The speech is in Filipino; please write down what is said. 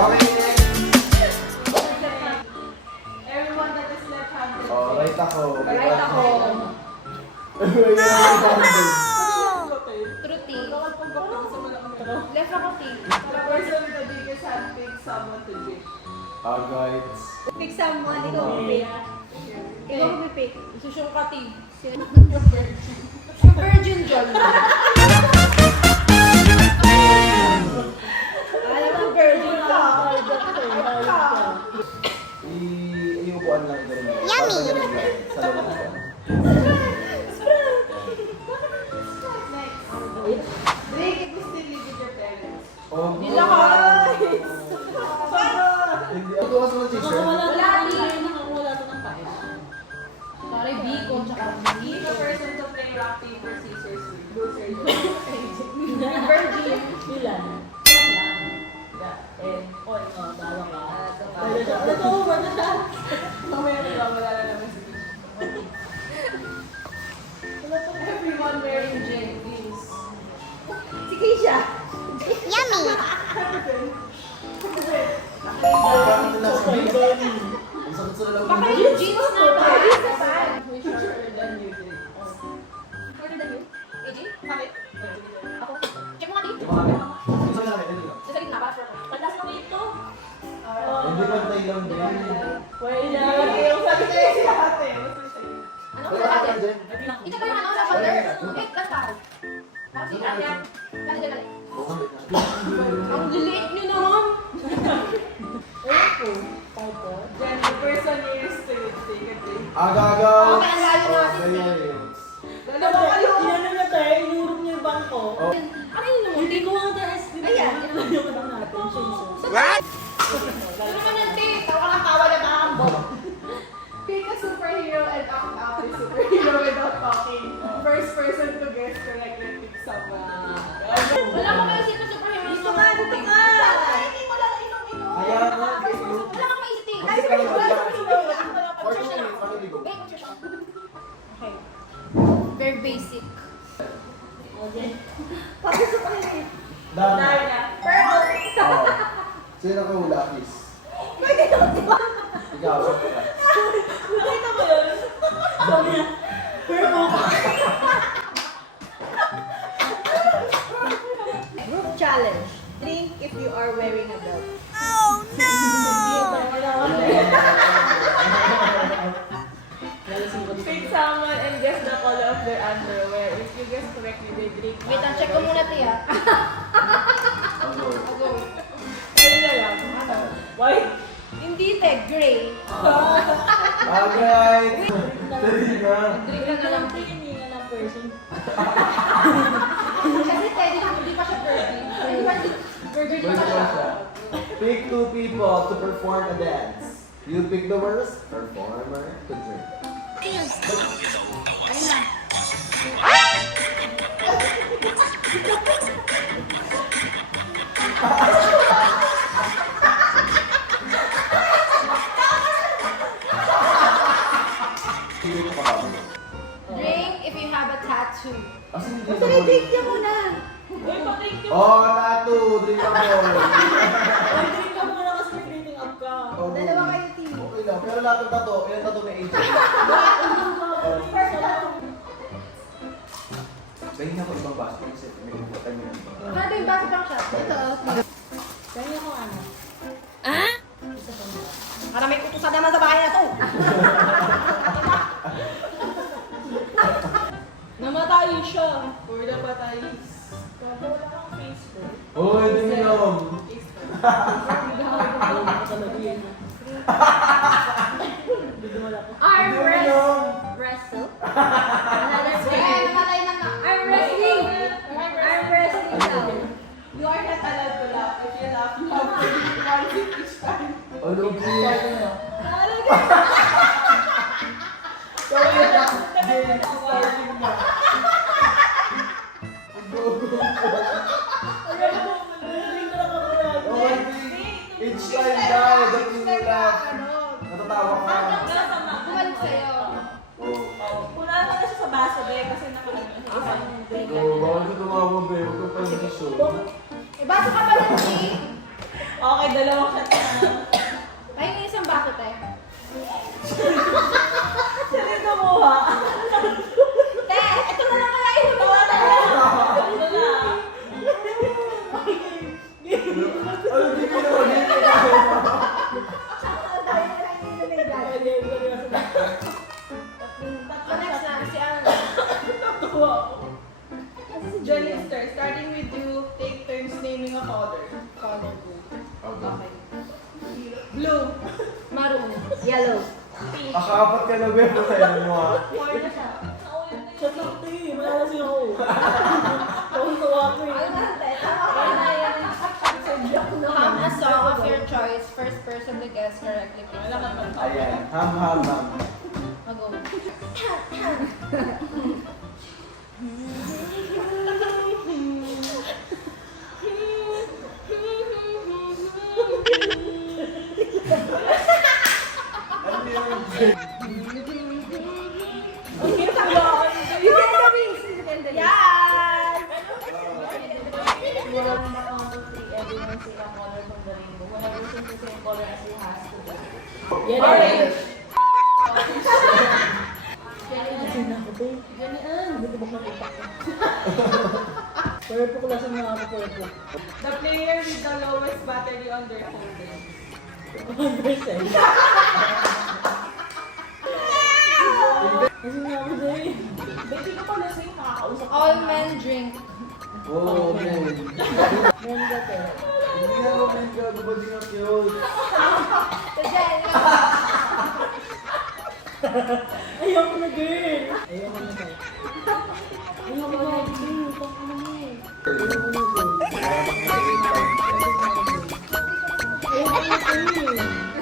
Okay, next. Everyone that is left-handed. Oh, right ako. Right ako. Truty. Left ako, T. The person with the biggest hand picks someone to drink. Guys. Pick someone, ikaw pick. Ikaw pick. Isusyong ka, T. Virgin John. Alam mo, virgin ka. Iupuan lang din. Yummy! Sa loob ko. Drink if you still live with your parents. Oh, Nila ka! Hindi ako kasi mo teacher. Wala, T. Nakawala to ng paes. Pare, Biko, tsaka Be the person to play rock, paper, scissors with. Loser, Virgin. Ilan? And all. Oh, bawa ka. Totoo ba na siya? Mamaya na lang, wala na naman si Everyone wearing jeans. Si Keisha. Bakit nila sabihin? Ang sakit sa lalaki. Baka yung jeans na ba? Who's shorter than you did? Shorter than you? AJ? Bakit? Ako. Check mo nga, T. Di ba kami? Gusto nga namin, ito lang. Sa gitna, para shorter. Pandas na ito. Hindi pantay lang din. Wala. Yung sabi ko yung si ate. Basta siya. Ano Wala ba ka natin? dyan. Ito ba yung ano sa shoulder? Wait, that's fine. Tapos yung yan. Kali dyan, kali. Ang liliit nyo naman. Ayun po. Typo. Then the person nearest to it, take a drink. Aga-agaw. Okay, ang layo natin. Dalawa kayo! Inano na tayo, inurong niyo yung bangko. Oh. Ano yun naman? Hindi ko nga tayo. Ayan. Inano ko lang natin. Shinsu. Ano naman yung T? Tawa ka ng tawa na makakambot. Pick a superhero and act out the superhero without talking. First person to guess correctly pick someone. Wala ko maisip na superhero. Gusto ka, gusto ka. Hindi mo lang inom-inom. Kaya nga, Wala kang maisip, T. Kasi kami Wala kang mag- Wait, what's your shot? Okay. Very basic. Okay. Tapos superhero. Dami. Dahil na. Oh. Sino ka hula, kiss? Pwede naman, di ba? Ikaw. Nakita mo yun? Sabi niya, pero Group challenge. Drink if you are wearing a belt. Pick someone and guess the color of their underwear. If you guess correctly, they drink. Wait, ang check ko muna, Tia. Ayun na lang. Ano? White? Hindi, te. Gray. Alright. Dali na. Drink ka na lang. hininga ng person. Kasi, te, hindi pa siya virgin. Hindi pa virgin pa siya. Pick two people to perform a dance. You pick the worst performer to drink. Ayun na. Sino ka pa kami? Drink if you have a tattoo. Asan hindi Basta drink niya muna. Uy, pa-drink ka. Oh, tattoo. Drink ako. Uy, drink ka muna kasi may rating up ka. Oh, Dalawa kayo, team. Okay lang. Pero lahat ng tattoo, ilang tattoo na age? Dahil na ako ibang baso. Kasi may time na ibang. Ano yung base pang shot? Ito. Kaya ako ano? Isa pa muna. Para may utusan naman sa bahay na to. Namatay siya. For the patays. Wala kang Facebook. Hoy, duminom. Alam ko talaga yun. Hindi wala ko. Arm wrestle. Duminom. Wrestle? Another thing. Namatay na. Arm wrestling. Arm wrestling daw. You are not allowed to laugh. If you laugh, you have to drink one sip each time. Ano ba? Sorry, James, starting na. Oh, each time daw, ba't yung laugh? Natatawa ka. Bumalik sa'yo. Oh. Punahan mo na siya sa baso, be, kasi nakalagay na siya sa drink. Oh, bakit ka tumawa, be? Huwag kang panisisyo. Eh, baso ka pala, G. Okay, dalawang shot na. Ay, may isang bakit eh. Siya rin kumuha. Te, ito na lang kaya yung mga Ano na? Ano, di ko naman hindi ka. next na, si Alan. Janister, starting with you, take turns naming a color. Color blue. Okay. Blue. Maroon. Yellow. Pink. Akapat ka na ba yung sa'yo mo ah? Four na siya. Shot lang ito eh. Malalasing ako. Tawang-tawa ko eh. Ano na, te? Tama ka na yan. Hum a song of your choice. First person to guess correctly. Wala ka pa. Ayan. Ham, ham, ham. Mag-go. Ano yun? You can the wings. You can the Yes! You will on the count of three, everyone say a color from the rainbow. Whenever since the same color as you has to be. Orange. Kasi na ako, babe. Ganyan. Butubok na tutak ko. Purple lang sa mga ako, purple. The player with the lowest battery on their phone. 100%. Kasi nga ako sa'yo. Babe, hindi ka pa lasing. Nakakausap ka All na. men drink. Oo, men. Men ka, te. Hindi na ako men ka. Ba't di nga cute? Jen, Ayoko na, girl. Ayoko na, te. Ayoko na, girl. Taka na mo. Ayoko na, girl. Ayoko na, girl.